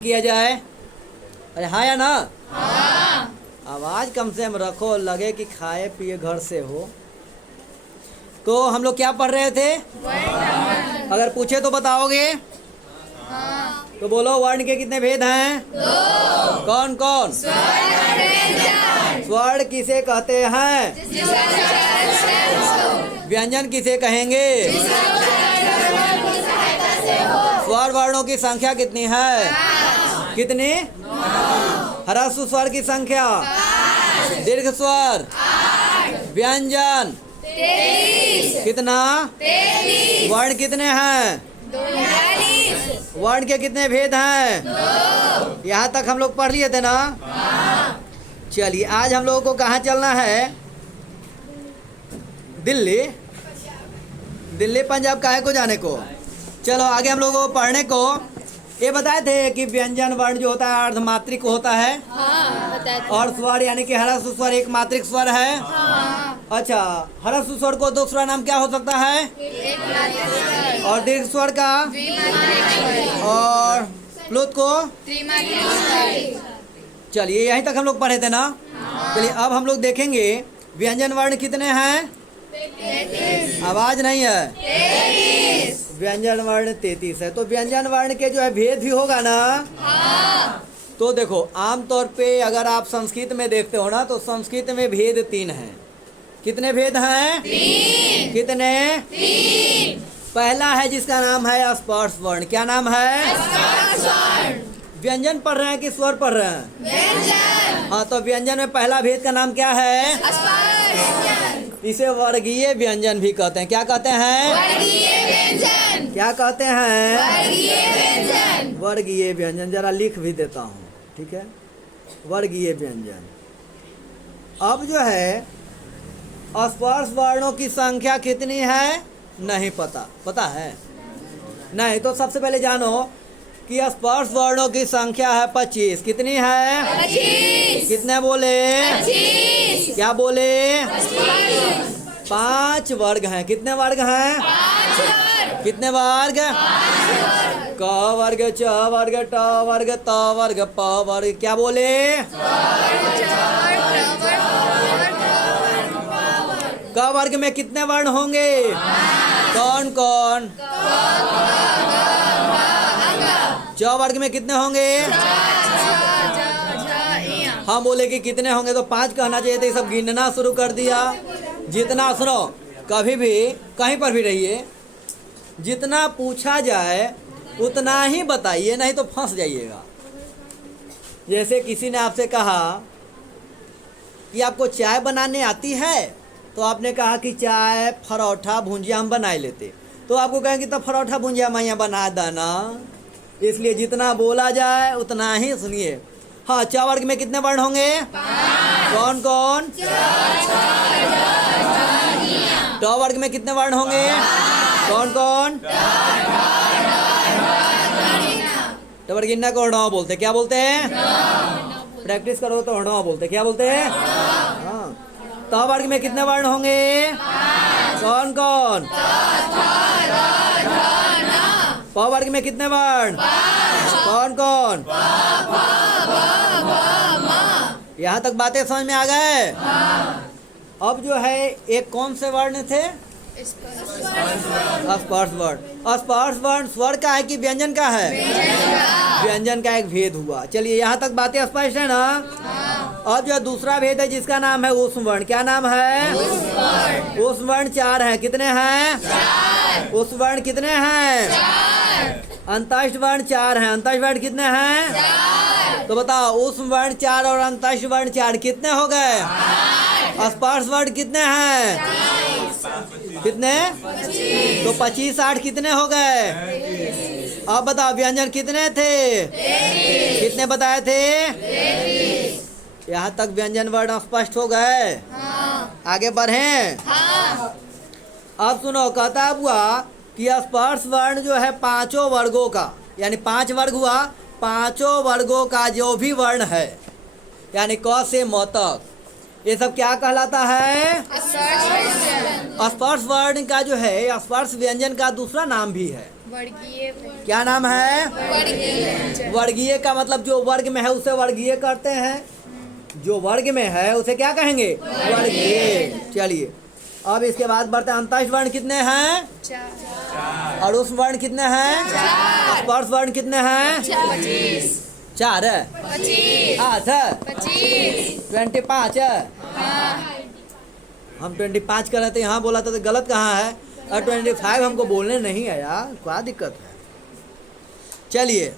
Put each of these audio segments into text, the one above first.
किया जाए। अरे हाँ या ना? हाँ। आवाज कम से कम रखो, लगे कि खाए पिए घर से हो। तो हम लोग क्या पढ़ रहे थे? अगर पूछे तो बताओगे? हाँ। तो बोलो, वर्ण के कितने भेद हैं? दो। कौन कौन? स्वर्ण किसे कहते हैं? व्यंजन किसे कहेंगे? स्वर वर्णों की संख्या कितनी है? कितनी? ह्रस्व स्वर की संख्या? दीर्घ स्वर? व्यंजन? कितना? वर्ण कितने हैं? वर्ण के कितने भेद हैं? यहाँ तक हम लोग पढ़ लिए थे ना? चलिए, आज हम लोगों को कहाँ चलना है? दिल्ली। दिल्ली पंजाब काहे को जाने को? चलो आगे हम लोगों को पढ़ने को ये बताए थे कि व्यंजन वर्ण जो होता है अर्धमात्रिक होता है। और स्वर यानी कि ह्रस्व स्वर एक मात्रिक स्वर है। अच्छा, ह्रस्व स्वर को दूसरा नाम क्या हो सकता है? और दीर्घ स्वर का? और प्लुत को? चलिए, यहीं तक हम लोग पढ़े थे ना? चलिए, अब हम लोग देखेंगे व्यंजन वर्ण कितने हैं। आवाज नहीं है। व्यंजन वर्ण 33 है। तो व्यंजन वर्ण के जो है भेद भी होगा ना? तो देखो, आमतौर पे अगर आप संस्कृत में देखते हो ना, तो संस्कृत में भेद 3 हैं। कितने भेद हैं? 3। कितने? 3। पहला है जिसका नाम है स्पर्श वर्ण। क्या नाम है? स्पर्श वर्ण। व्यंजन पढ़ रहे हैं कि स्वर पढ़ रहे हैं? व्यंजन। हाँ, तो व्यंजन में पहला भेद का नाम क्या है? स्पर्श। इसे वर्गीय व्यंजन भी कहते हैं। क्या कहते हैं? वर्गीय व्यंजन। क्या कहते हैं? वर्गीय व्यंजन। वर्गीय व्यंजन जरा लिख भी देता हूँ, ठीक है? वर्गीय व्यंजन। अब जो है स्पर्श वर्णों की संख्या कितनी है नहीं पता। पता है? नहीं तो सबसे पहले जानो कि स्पर्श वर्णों की संख्या है 25। कितनी है? 25। कितने बोले? 25। क्या बोले? 5 वर्ग हैं। कितने वर्ग हैं? 5 वर्ग। कितने वर्ग? 5 वर्ग। क वर्ग, च वर्ग, ट वर्ग, त वर्ग, प वर्ग। क्या बोले? क वर्ग में कितने वर्ण होंगे? कौन कौन? च वर्ग में कितने होंगे? हम बोले कि कितने होंगे तो 5 कहना चाहिए था। सब गिनना शुरू कर दिया। जितना, सुनो, कभी भी कहीं पर भी रहिए, जितना पूछा जाए उतना ही बताइए, नहीं तो फंस जाइएगा। जैसे किसी ने आपसे कहा कि आपको चाय बनाने आती है, तो आपने कहा कि चाय परोठा भुंजिया हम बना लेते, तो आपको कहेंगे तो परोठा भुंजिया मैं यहाँ बना देना। इसलिए जितना बोला जाए उतना ही सुनिए। हाँ, च वर्ग में कितने वर्ण होंगे? कौन कौन? ट वर्ग में कितने वर्ण होंगे? कौन कौन? ट वर्ग गिनना को हड़वा बोलते। क्या बोलते हैं? प्रैक्टिस करो तो हड़वा बोलते। क्या बोलते हैं? हाँ। त वर्ग में कितने वर्ण होंगे? कौन कौन? प वर्ग में कितने वर्ण? कौन कौन? यहाँ तक बातें समझ में आ गए? अब जो है एक कौन से वर्ण थे? स्पर्श वर्ण। स्पर्श वर्ण स्वर का है कि व्यंजन का है? व्यंजन का एक भेद हुआ। चलिए, यहाँ तक बातें स्पष्ट है ना? अब जो दूसरा भेद है जिसका नाम है ऊष्म वर्ण। क्या नाम है? ऊष्म वर्ण 4 है। कितने हैं? ऊष्म वर्ण कितने हैं? अंतस्थ वर्ण 4 हैं। अंतस्थ वर्ण कितने हैं? तो बताओ, ऊष्म वर्ण 4 और अंतस्थ वर्ण 4 कितने हो गए? स्पर्श वर्ण कितने हैं? कितने? तो 25 8 कितने हो गए? अब बताओ, व्यंजन कितने थे? कितने बताए थे? यहाँ तक व्यंजन वर्ण स्पष्ट हो गए? आगे बढ़ें? अब सुनो, कहता हुआ कि स्पर्श वर्ण जो है 5 वर्गों का, यानी 5 वर्ग हुआ, 5 वर्गों का जो भी वर्ण है, यानी क से म तक, ये सब क्या कहलाता है? स्पर्श वर्ण का जो है स्पर्श व्यंजन का दूसरा नाम भी है। वर्गीय क्या नाम है? वर्गीय वर्गीय का मतलब जो वर्ग में है उसे वर्गीय करते हैं, जो वर्ग में है उसे क्या कहेंगे? वर्गीय। चलिए अब इसके बाद बढ़ते हैं। अंतःस्थ वर्ण कितने हैं? 4 अरुष वर्ण कितने हैं? 4 स्पर्श वर्ण कितने हैं? 25 4 है। 25 8 है। 25 25 है। हाँ हम 25 कर रहे थे, यहाँ बोला था तो गलत कहाँ है? और 25 हमको बोलने नहीं है यार, क्या दिक्कत है? चलिए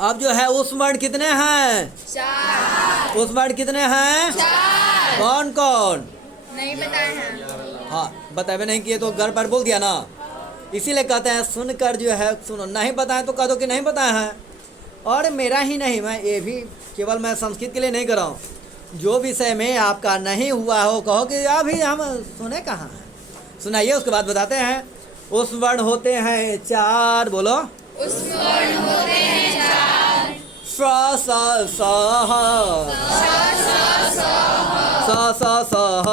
अब जो है उस वर्ण कितने हैं? 4 उस वर्ण कितने हैं? 4 कौन कौन? नहीं बताए हैं। हाँ बताए नहीं किए तो घर पर बोल दिया ना, इसीलिए कहते हैं सुनकर जो है सुनो, नहीं बताएं तो कह दो कि नहीं बताए हैं। और मेरा ही नहीं, मैं ये भी केवल मैं संस्कृत के लिए नहीं कर रहा हूँ, जो विषय में आपका नहीं हुआ हो कहो कि अभी हम सुने कहाँ हैं, सुनाइए उसके बाद बताते हैं। उस वर्ण होते हैं 4, बोलो। उस वर्ण होते हैं 4 स स स ह स स स ह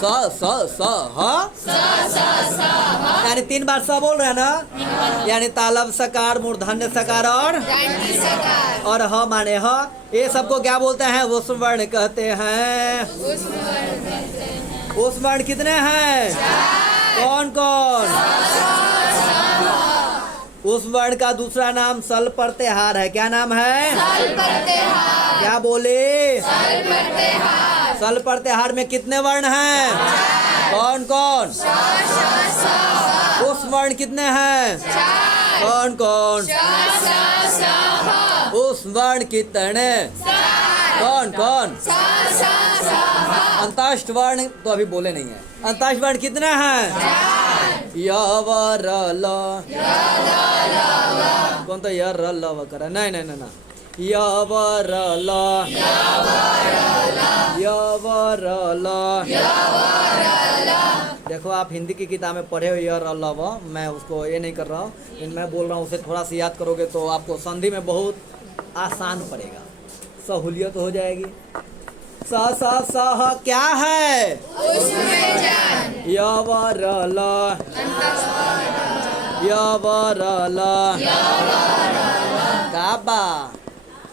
स स स ह, यानी 3 बार स बोल रहे हैं ना, यानी तालब सकार, मूर्धन्य सकार दंडी सकार। और ह माने ह, ये सबको क्या बोलते हैं? उस वर्ण कहते हैं। उस वर्ण कहते हैं। उस वर्ण कितने हैं? कौन कौन? उस वर्ण का दूसरा नाम सल प्रत्याहार है। क्या नाम है? सल प्रत्याहार। क्या बोले? सल प्रत्याहार। सल प्रत्याहार में कितने वर्ण हैं? कौन कौन? उस वर्ण कितने हैं? कौन कौन? उस वर्ण कितने? कौन कौन? अंतःस्थ वर्ण तो अभी बोले नहीं है। अंतःस्थ वर्ण कितने हैं? य व र ल। कौन तो य र ल व कर? नहीं नहीं नहीं, य व र ल, य व र ल। देखो आप हिंदी की किताब में पढ़े हो य र ल व, मैं उसको ये नहीं कर रहा हूँ, लेकिन मैं बोल रहा हूँ उसे थोड़ा सा याद करोगे तो आपको संधि में बहुत आसान पड़ेगा, सहूलियत हो जाएगी। स स स ह क्या है? य व र ल, य व र ल। का बा?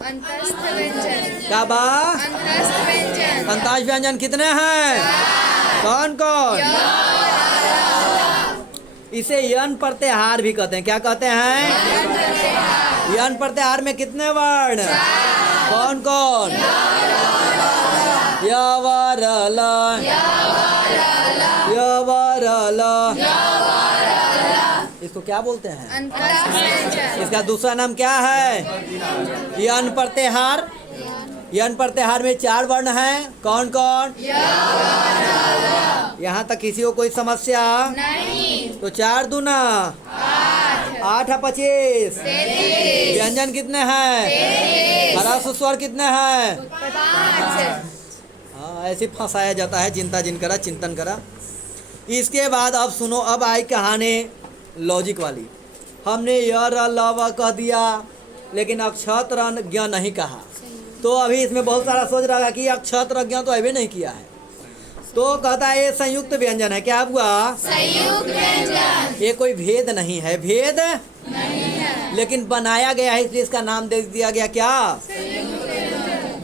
अंतस्थ व्यंजन। का बा? अंतस्थ व्यंजन। अंतःस्थ व्यंजन कितने हैं? कौन कौन? इसे यन प्रत्याहार भी कहते हैं। क्या कहते हैं? यन प्रत्याहार में कितने वर्ण? कौन कौन? य व र ल, य व र ल। इसको क्या बोलते हैं? अंतस्थ व्यंजन। इसका दूसरा नाम क्या है? यन प्रत्याहार। यन प्रत्याहार में 4 वर्ण हैं। कौन कौन? यहाँ तक किसी को कोई समस्या? नहीं। तो 4 दूना 8 है 25। व्यंजन कितने हैं? हरा स्वर कितने हैं? 5। हाँ ऐसे फंसाया जाता है, चिंता जिन करा चिंतन करा। इसके बाद अब सुनो, अब आई कहानी लॉजिक वाली। हमने य र ल व कह दिया, लेकिन अक्षत र ज्ञ नहीं कहा, तो अभी इसमें बहुत सारा सोच रहा है कि अक्षत र ज्ञ तो अभी नहीं किया है, तो कहता है ये संयुक्त व्यंजन है। क्या हुआ? संयुक्त व्यंजन। ये कोई भेद नहीं है, भेद नहीं है। लेकिन बनाया गया है, इसलिए इसका नाम दे दिया गया क्या?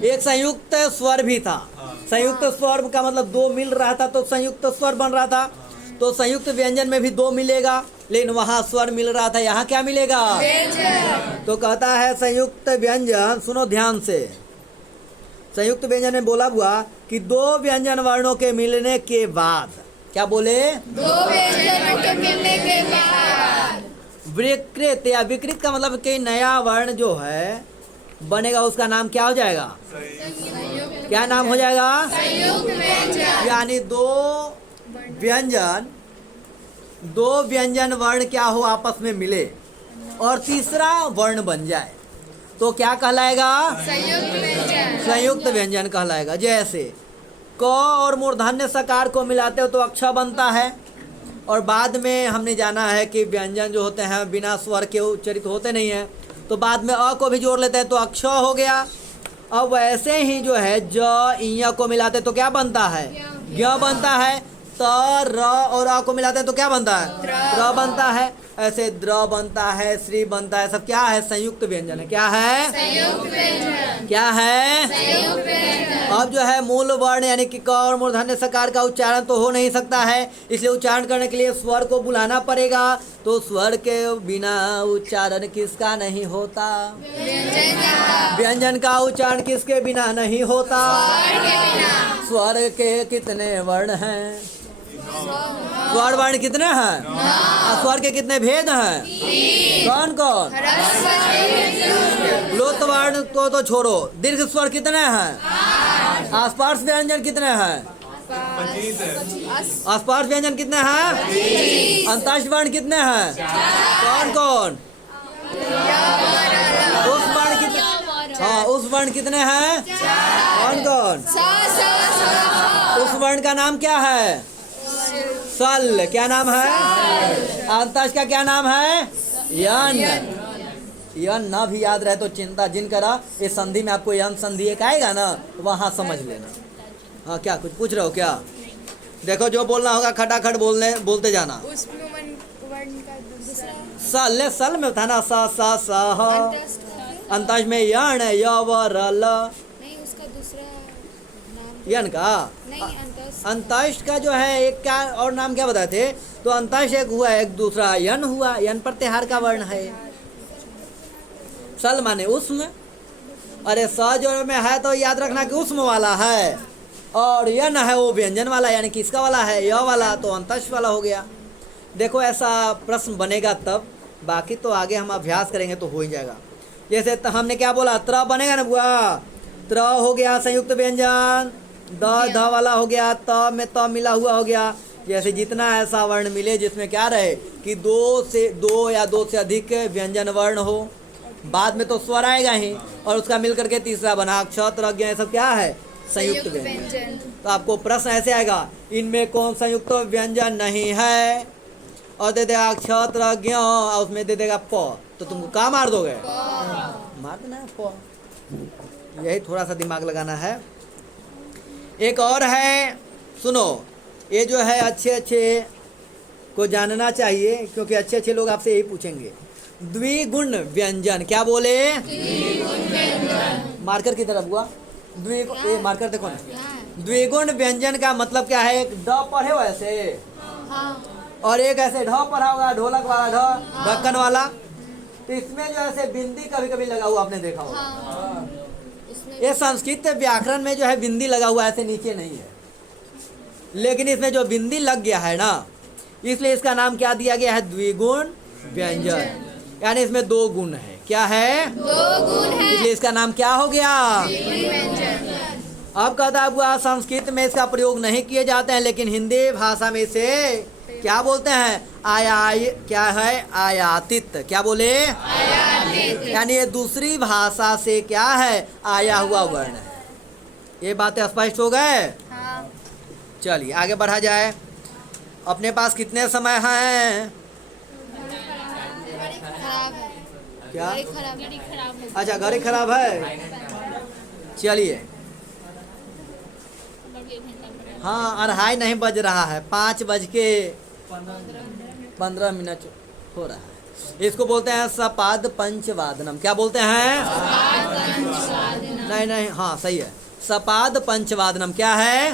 एक संयुक्त स्वर भी था। संयुक्त स्वर का मतलब 2 मिल रहा था तो संयुक्त स्वर बन रहा था, तो संयुक्त व्यंजन में भी 2 मिलेगा, लेकिन वहाँ स्वर मिल रहा था, यहाँ क्या मिलेगा? व्यंजन। तो कहता है संयुक्त व्यंजन, सुनो ध्यान से, संयुक्त व्यंजन में बोला हुआ कि 2 व्यंजन वर्णों के मिलने के बाद, क्या बोले? 2 व्यंजन के मिलने के बाद विकृत, या विकृत का मतलब कि नया वर्ण जो है बनेगा, उसका नाम क्या हो जाएगा? क्या नाम हो जाएगा? संयुक्त व्यंजन। यानी 2 व्यंजन वर्ण क्या हो आपस में मिले और तीसरा वर्ण बन जाए तो क्या कहलाएगा? संयुक्त व्यंजन। संयुक्त व्यंजन कहलाएगा। जैसे क और मूर्धन्य सकार को मिलाते हो तो अक्ष बनता है, और बाद में हमने जाना है कि व्यंजन जो होते हैं बिना स्वर के उच्चरित होते नहीं हैं, तो बाद में अ को भी जोड़ लेते हैं तो अक्ष हो गया। अब वैसे ही जो है ज इया को मिलाते तो क्या बनता है? ज्ञ बनता है। त र और अ को मिलाते हैं तो क्या बनता है? त्र बनता है। ऐसे द्र बनता है, श्री बनता है, सब क्या है? संयुक्त व्यंजन है। क्या है? संयुक्त व्यंजन। क्या है? संयुक्त व्यंजन। अब जो है मूल वर्ण यानी कि क और मूर्धन्य सकार का उच्चारण तो हो नहीं सकता है, इसलिए उच्चारण करने के लिए स्वर को बुलाना पड़ेगा। तो स्वर के बिना उच्चारण किसका नहीं होता? व्यंजन का। व्यंजन का उच्चारण किसके बिना नहीं होता? स्वर के बिना। स्वर के कितने वर्ण हैं? स्वर वर्ण कितने हैं? और स्वर के कितने भेद हैं? कौन कौन? लोट वर्ण को तो छोड़ो, दीर्घ स्वर कितने हैं? आसपास व्यंजन कितने हैं? आसपास व्यंजन कितने हैं? अंतःस्थ वर्ण कितने हैं? कौन कौन? उस वर्ण कितने? हाँ, उस वर्ण कितने हैं? कौन कौन? उस वर्ण का नाम क्या है? सल। क्या नाम है? अंतःस्थ का क्या नाम है? यन। यन ना भी याद रहे तो चिंता जिन करा, इस संधि में आपको यन संधि एक आएगा ना, वहाँ समझ लेना। हाँ, क्या कुछ पूछ रहे हो क्या? देखो, जो बोलना होगा खटाखट बोलते जाना। सल, सल में था ना, सा सा सा ह। अंतःस्थ में यन है, य व र ल। नहीं, उसका दूसरा नाम यन का नहीं, अंतःस्थ। अंतःस्थ का जो है एक क्या और नाम क्या बताए थे? तो अंतःस्थ एक हुआ, एक दूसरा यन हुआ। यन प्रत्याहार का वर्ण है। सल माने उष्म। अरे स जो में है तो याद रखना कि उष्म वाला है, और यन है वो व्यंजन वाला, यानी कि इसका वाला है, य वाला, तो अंतःस्थ वाला हो गया। देखो, ऐसा प्रश्न बनेगा तब, बाकी तो आगे हम अभ्यास करेंगे तो हो ही जाएगा। जैसे हमने क्या बोला? त्र बनेगा ना बुआ? त्र हो गया संयुक्त व्यंजन। द वाला हो गया, त में त मिला हुआ हो गया। जैसे जितना ऐसा वर्ण मिले जिसमें क्या रहे कि दो या दो से अधिक व्यंजन वर्ण हो, बाद में तो स्वर आएगा ही, और उसका मिल करके तीसरा बना क्षत्र, ये सब क्या है? संयुक्त व्यंजन। तो आपको प्रश्न ऐसे आएगा, इनमें कौन संयुक्त व्यंजन नहीं है? और दे देगा क्षत्र, और उसमें दे देगा प, तो तुमको क्या मार दोगे? मार देना है प। यही थोड़ा सा दिमाग लगाना है। एक और है, सुनो, ये जो है अच्छे अच्छे को जानना चाहिए, क्योंकि अच्छे अच्छे लोग आपसे यही पूछेंगे। द्विगुण व्यंजन। क्या बोले? मार्कर की तरफ हुआ। मार्कर देखो ना। द्विगुण व्यंजन का मतलब क्या है? एक ड पढ़े हो ऐसे, और एक ऐसे ढ पढ़ा होगा, ढोलक वाला ढ, ढक्कन वाला। तो इसमें जो ऐसे बिंदी कभी कभी लगा हुआ आपने देखा होगा। ये संस्कृत व्याकरण में जो है बिंदी लगा हुआ ऐसे नीचे नहीं है, लेकिन इसमें जो बिंदी लग गया है ना, इसलिए इसका नाम क्या दिया गया है? द्विगुण व्यंजन। यानी इसमें दो गुण है। क्या है? दो गुण है, इसलिए इसका नाम क्या हो गया? व्यंजन। अब कहता है बुआ, संस्कृत में इसका प्रयोग नहीं किए जाते हैं, लेकिन हिंदी भाषा में इसे क्या बोलते हैं? क्या है? आयातित। क्या बोले? आयातित। यानी ये दूसरी भाषा से क्या है? आया हुआ वर्ण है। ये बातें स्पष्ट हो गए? हाँ। चलिए आगे बढ़ा जाए। अपने पास कितने समय हैं? खराब है। क्या? घड़ी खराब है। अच्छा, घड़ी खराब है। चलिए, हाँ, 2:30 नहीं बज रहा है, 5:15 हो रहा है। इसको बोलते हैं सपाद पंचवादनम। क्या बोलते हैं? नहीं नहीं, हाँ सही है, सपाद पंचवादनम। क्या है?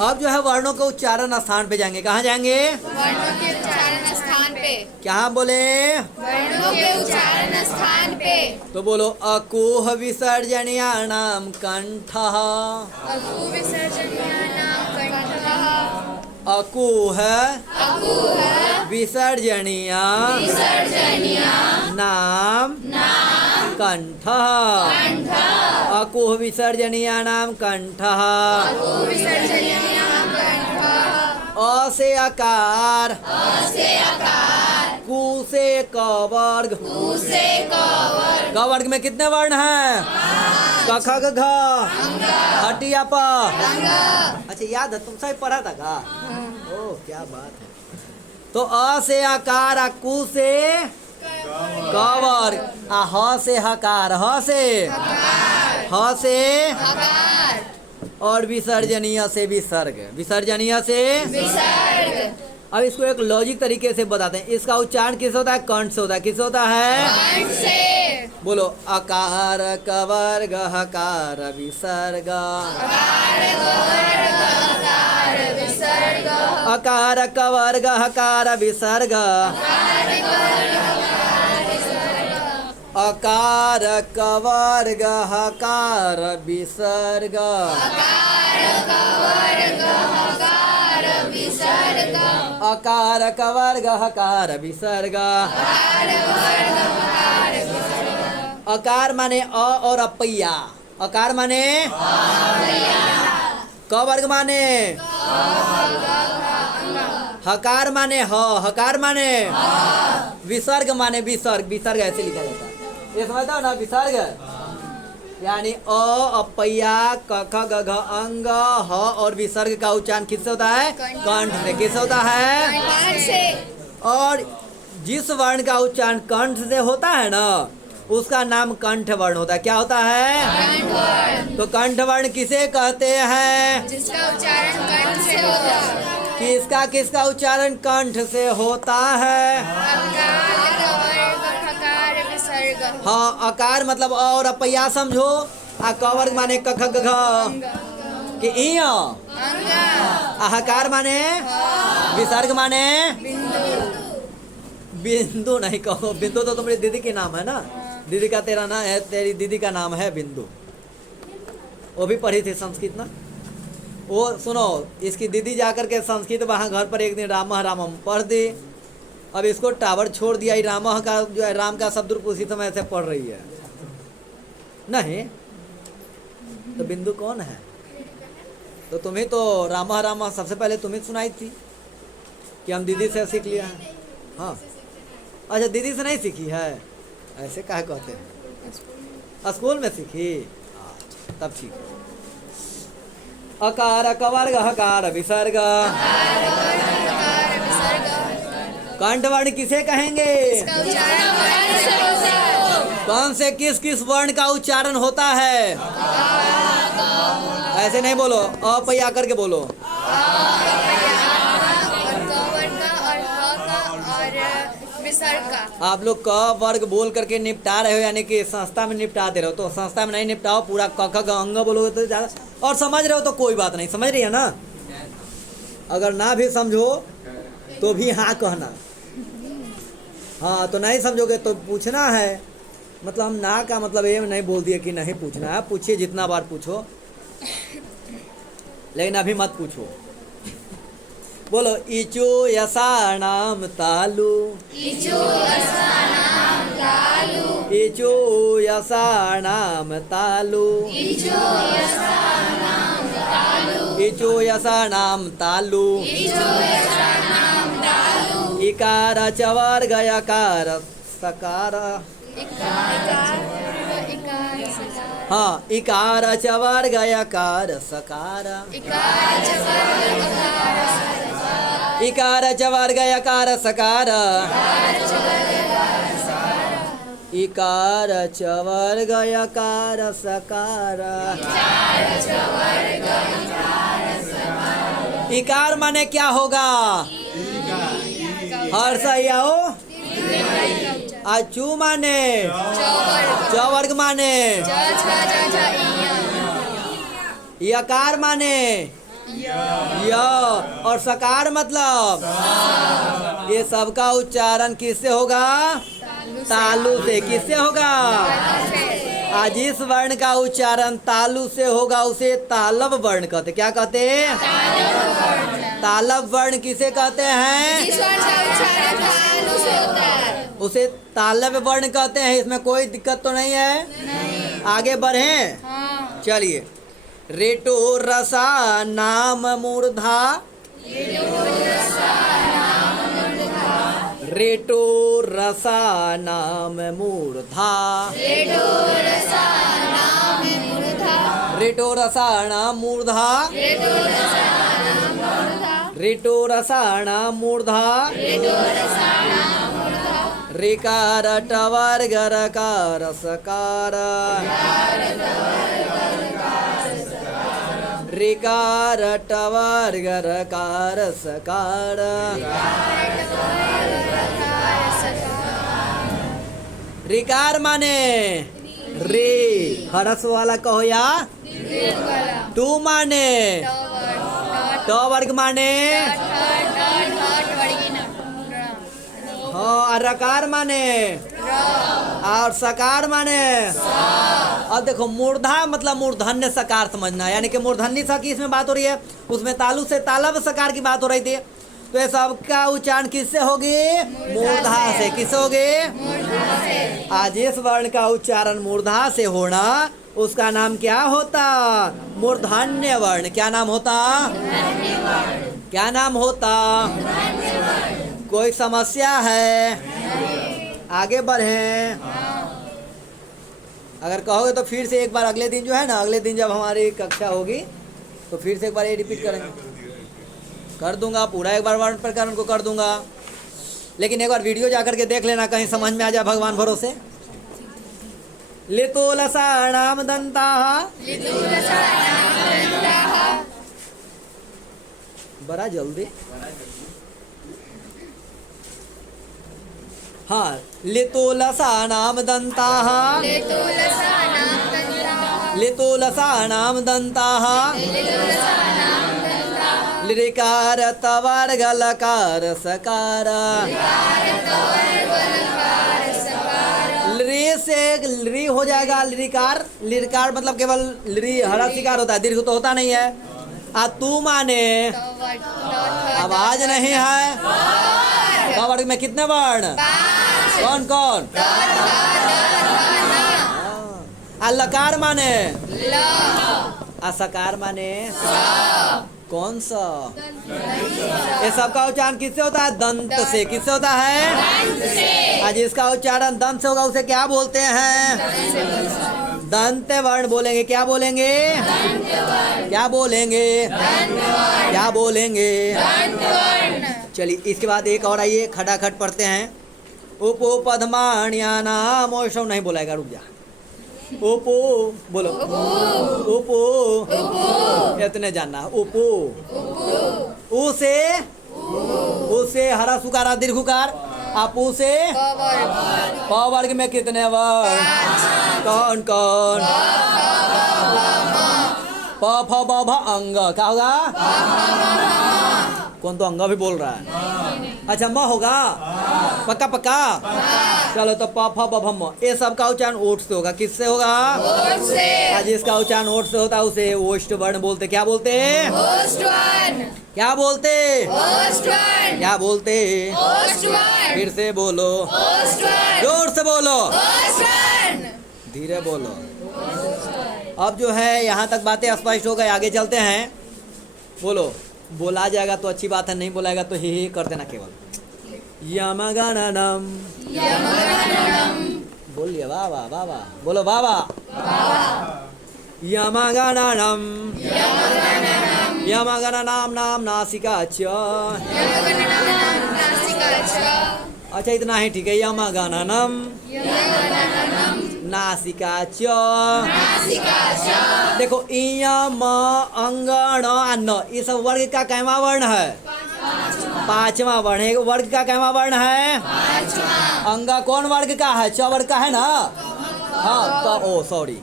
अब जो है वर्णों के उच्चारण स्थान पे जाएंगे। कहाँ जाएंगे? वर्णों के उच्चारण स्थान पे। क्या बोले? वर्णों के उच्चारण स्थान पे। तो बोलो, अकुह विसर्जनीयानाम कंठः। अकु विसर्जनीयानाम कंठः। अकुह अकुह विसर्जनीया नाम कंठः। अकुह विसर्जनीयानाम कंठः। अ से आकार, कु से क वर्ग। क वर्ग में कितने वर्ण हैं? क ख ग घ, हटिया प। अच्छा, याद है? तुम सही पढ़ा था का? ओह, क्या बात है। तो अ से आकार, कु से क वर्ग, ह से हकार, ह से और विसर्जनीय से विसर्ग, विसर्जनीय से विसर्ग। अब इसको एक लॉजिक तरीके से बताते हैं। इसका उच्चारण किस होता है? कंठ से होता है। किस होता है? कंठ से। बोलो अकार कवर्ग हकार विसर्ग, अकार कवर्ग हकार विसर्ग, अकार कवर्ग हकार विसर्ग, अकार कवर्ग हकार विसर्ग, विसर्ग। अकार कवर्ग हकार विसर्ग। अकार माने अ और अपैया, अकार माने क वर्ग माने हकार माने ह, हकार माने विसर्ग माने विसर्ग, विसर्ग ऐसे लिखा जाता है। ये समझता हो ना? विसर्ग यानी अ अपैया क ख ग घ अंग ह और विसर्ग का उच्चारण किससे होता है? कंठ से। किससे होता है? कंठ से। और जिस वर्ण का उच्चारण कंठ से होता है ना, उसका नाम कंठ वर्ण होता है। क्या होता है? कंठ वर्ण। तो कंठ वर्ण किसे कहते हैं? जिसका उच्चारण कंठ से होता है। किसका किसका उच्चारण कंठ से होता है? अकार कवर्ग हकार विसर्ग। हाँ, अकार मतलब अ और अपैया समझो। आ क वर्ग माने क ख ग घ कि इय, अंग। आ हकार माने विसर्ग माने बिंदु नहीं कहो, बिंदु तो तुम्हारी दीदी के नाम है ना, दीदी का तेरा नाम है, तेरी दीदी का नाम है बिंदु। वो भी पढ़ी थी संस्कृत ना। वो सुनो, इसकी दीदी जाकर के संस्कृत वहाँ घर पर एक दिन रामः रामम पढ़ दी। अब इसको टावर छोड़ दिया, ये रामः का जो है राम का शब्द रूप उसी समय से पढ़ रही है। नहीं तो बिंदु कौन है? तो तुम्हें तो रामः रामः सबसे पहले तुम्हें सुनाई थी कि हम दीदी से सीख लिया है। हाँ, अच्छा दीदी से नहीं सीखी है? ऐसे क्या कहते हैं? स्कूल में सीखी? अच्छा, तब ठीक है। अकार कवर्ग हकार विसर्ग। कंठ वर्ण किसे कहेंगे? कौन से किस किस वर्ण का उच्चारण होता है? ऐसे नहीं बोलो, अपैया करके बोलो। आप लोग क वर्ग बोल करके निपटा रहे हो, यानी कि संस्था में निपटा दे रहे हो। तो संस्था में नहीं निपटाओ, पूरा क ख ग अंग बोलोगे तो ज़्यादा। और समझ रहे हो तो कोई बात नहीं, समझ रही है ना? अगर ना भी समझो तो भी हाँ कहना। हाँ, तो नहीं समझोगे तो पूछना है। मतलब हम ना का मतलब ये नहीं बोल दिए कि नहीं पूछना है, पूछिए जितना बार पूछो, लेकिन अभी मत पूछो। बोलो इचो यसाणाम तालु, इचो यसाणाम तालु, इचो यसाणाम तालु, इचो यसाणाम तालु, इचो यसाणाम तालु, इचो यसाणाम तालु। इकार चवर गयकार सकार। हाँ, इकार चवर गयकार सकार। इकार चवर गयकार सकार। इकार चवर गयकार सकार। इकार माने क्या होगा? हर्ष आओ। अचू माने चवर्ग माने यकार माने य, और सकार मतलब ये सबका उच्चारण किससे होगा? तालु से। किससे होगा? आज इस वर्ण का उच्चारण तालु से होगा, उसे तालव वर्ण कहते। क्या कहते हैं? तालव वर्ण किसे कहते हैं? उसे तालव वर्ण कहते हैं। इसमें कोई दिक्कत तो नहीं है? नहीं। आगे बढ़ें? हाँ। चलिए। रेटो रसा नाम मूर्धा, रेटो रसा नाम मूर्धा, रेटो रसा नाम मूर्धा, रेटो रसा नाम मूर्धा, रेकार टवर गरकार सकार, ऋकार टवर्ग रकार सकार ऋकार माने रे हरस वाला कहो या टू माने ट वर्ग माने हाँ और रकार माने और सकार माने। अब देखो मूर्धा मतलब मूर्धन्य सकार समझना, यानी कि मूर्धन्य सा की इसमें बात हो रही है, उसमें तालु से तालब सकार की बात हो रही थी। तो ये सबका उच्चारण किससे होगी? मूर्धा से। किससे होगी? आज इस वर्ण का उच्चारण मूर्धा से होना, उसका नाम क्या होता? मूर्धन्य वर्ण। क्या नाम होता? क्या नाम होता? कोई समस्या है? आगे बढ़े। अगर कहोगे तो फिर से एक बार अगले दिन जो है ना, अगले दिन जब हमारी कक्षा होगी तो फिर से एक बार ये रिपीट करेंगे। कर दूंगा पूरा, एक बार वर्ण प्रकरण को कर दूंगा, लेकिन एक बार वीडियो जाकर के देख लेना, कहीं समझ में आ जाए भगवान भरोसे। लितो लसाणाम दंताः, बड़ा जल्दी। हाँ, लितो लसाणाम दंताः, लितो लसाणाम दंताः, लिकार तवर्ग लकार सकार। ली से ली हो जाएगा लिकार। लिकार मतलब केवल ली हरा शिकार होता है, दीर्घ तो होता नहीं है। आ तू माने आवाज नहीं है। वर्ग में कितने वर्ण? कौन कौन? आ लकार माने, आ सकार माने कौन सा? ये सबका उच्चारण किससे होता है? दंत से। किससे होता है? आज इसका उच्चारण दंत से होगा, उसे क्या बोलते हैं? दंत वर्ण बोलेंगे। क्या बोलेंगे? क्या बोलेंगे? क्या बोलेंगे? चलिए इसके बाद एक और आइए, खटाखट पढ़ते हैं। उपो पद्माण्या नाम ओषो नहीं बोलाएगा, रुक जा। उपो बोलो। उपो इतने जानना। उपो उसे, उसे हरा सुकारा दीर्घकार। आपू से प वर्ग में कितने वर्ण? कौन कौन? प फ ब भ अंग। क्या होगा? कौन तो अंग भी बोल रहा है। अच्छा म होगा? पक्का पक्का? चलो तो प फ ब भ म, ये सब का उच्चारण ओठ से होगा। किससे होगा? ओठ से। आज इसका उच्चारण ओठ से होता है, उसे ओष्ठ वर्ण बोलते। क्या बोलते? ओष्ठ वर्ण। क्या बोलते? ओष्ठ वर्ण। क्या बोलते? ओष्ठ वर्ण। फिर से बोलो। ओष्ठ वर्ण। जोर से बोलो। ओष्ठ वर्ण। धीरे बोलो। अब जो है यहाँ तक बातें स्पष्ट हो गई, आगे चलते हैं। बोलो। बोला जाएगा तो अच्छी बात है, नहीं बोलाएगा तो ही कर देना केवल। यमगणनम, बोलिए वाह वाह वाह वाह, बोलो वाह वाह। यमगणनम, यमगणनाम नाम नासिका च। अच्छा इतना ही ठीक है। यमगणनम नासिका च। देखो इयम अंगण अन्न, ये सब वर्ग का कैवा वर्ण है? पांचवा वर्ण है। वर्ग का कैवा वर्ण है? अंग कौन वर्ग का है? च वर्ग का है ना? हाँ तो ओ सॉरी।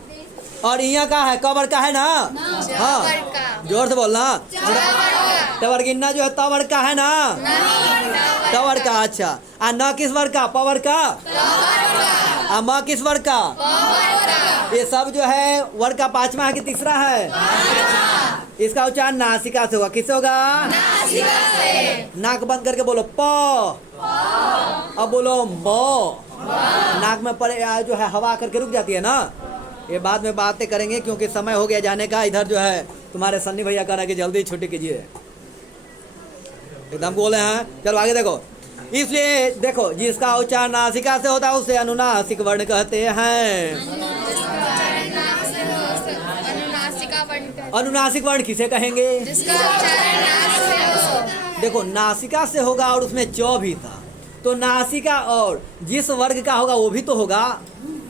और यहाँ का है? क वर्ग का है ना? हाँ जोर से बोलना। त वर्ग इन्ना जो है त वर्ग का है ना? त वर्ग का। अच्छा आ न किस वर्ग का? प वर्ग का। आ म किस वर्ग का? ये सब जो है वर्ग का पांचवा है कि तीसरा है? इसका उच्चारण नासिका से होगा। किससे होगा? नासिका से। नाक बंद करके बोलो प। अब बोलो म। नाक में पर जो है हवा करके रुक जाती है ना। ये बाद में बातें करेंगे क्योंकि समय हो गया जाने का। इधर जो है तुम्हारे सन्नी भैया कह रहा है कि जल्दी छुट्टी कीजिए, एकदम बोले हैं। चलो आगे देखो। इसलिए देखो जिसका उच्चारण नासिका से होता है उसे अनुनासिक वर्ण कहते हैं। अनुनासिक वर्ण किसे कहेंगे? देखो नासिका से होगा और उसमें च भी था, तो नासिका और जिस वर्ग का होगा वो भी तो होगा।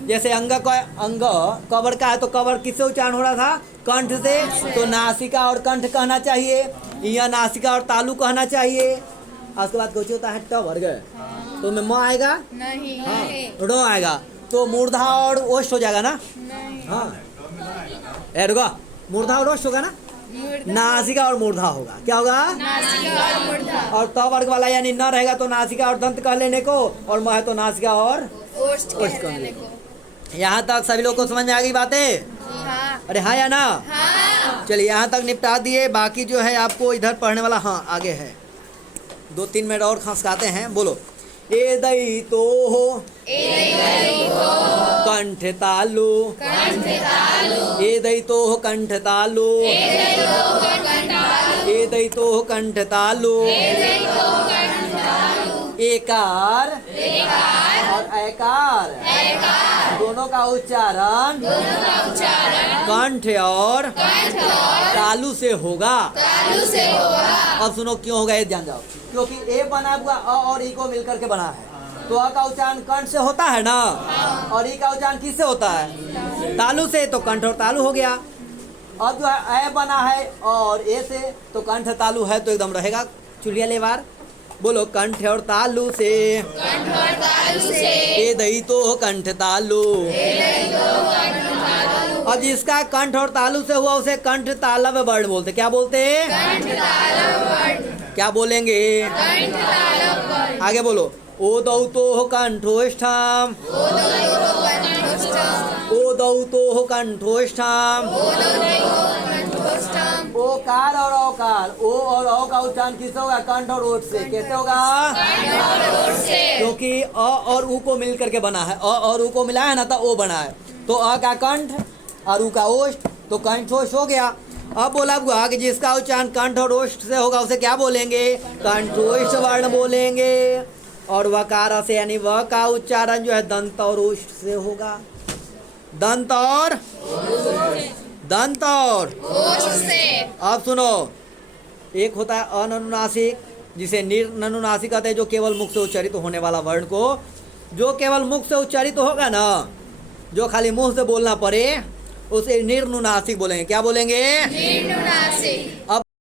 जैसे अंग कबर का है तो कबर किससे उच्चारण हो रहा था? कंठ से। तो नासिका और कंठ कहना चाहिए, या नासिका और तालु कहना चाहिए। उसके बाद कुछ होता है ट वर्ग, तो में म आएगा, नहीं हाँ, रो आएगा, तो मूर्धा और ओष्ठ हो जाएगा ना। नहीं हाँ रुको, मूर्धा और ओष्ठ होगा ना, मूर्धा नासिका और मूर्धा होगा। क्या होगा? नासिका और मूर्धा और त वर्ग वाला यानी न रहेगा तो नासिका और दंत कह लेने को, और म है तो नासिका और ओष्ठ ओष्ठ कह लेने को। यहाँ तक सभी लोग को समझ में आ गई बातें? हाँ अरे हाँ या ना? हाँ चलिए यहाँ तक निपटा दिए, बाकी जो है आपको इधर पढ़ने वाला हाँ आगे है, 2-3 मिनट और खसकाते हैं। बोलो ए दई तो हो कंठ तालु, ए दई तो हो कंठ तालु, ए दई तो हो कंठ तालु, एकार और ऐकार दोनों का उच्चारण कंठ और तालु से होगा। अब सुनो क्यों होगा ये ध्यान जाओ, क्योंकि ए बना हुआ अ और ई को मिलकर के बना है, तो अ का उच्चारण कंठ से होता है ना, और ई का उच्चारण किससे होता है? तालु से, तो कंठ और तालु हो गया। अब जो है ए बना है और ए से, तो कंठ तालु है तो एकदम रहेगा चुलिया लेवार। बोलो कंठ और तालु से, ए दई तो हो कंठ तालु। अब जिसका कंठ और तालु से हुआ उसे कंठ तालव वर्ण बोलते। क्या बोलते हैं? क्या बोलेंगे? आगे बोलो ओ दौ तो हो कंठोष्ठम, ओ दौ तो हो कंठोष्ठम। ओकार और औकार, ओ और औ का उच्चारण किससे होगा? कंठ और ओठ से। कैसे होगा? क्योंकि अ और उ को मिल करके बना है, अ और उ को मिला है ना तो ओ बना है, तो अ का कंठ और उ का ओष्ठ, तो कंठोष्ठ हो गया। अब बोला हुआ कि जिसका उच्चारण कंठ और ओष्ठ से होगा उसे क्या बोलेंगे? कंठोष्ठ वर्ण बोलेंगे। और वकार से यानी व का उच्चारण जो है दंत और ओष्ठ से होगा। दंत और ओष्ठ से। अब सुनो, एक होता है अननुनासिक, जिसे निर्ननुनासिक कहते हैं, जो केवल मुख से उच्चारित होने वाला वर्ण को, जो केवल मुख से उच्चारित होगा ना, जो खाली मुंह से बोलना पड़े, उसे निर्नुनासिक बोलेंगे। क्या बोलेंगे? निर्नुनासिक। अब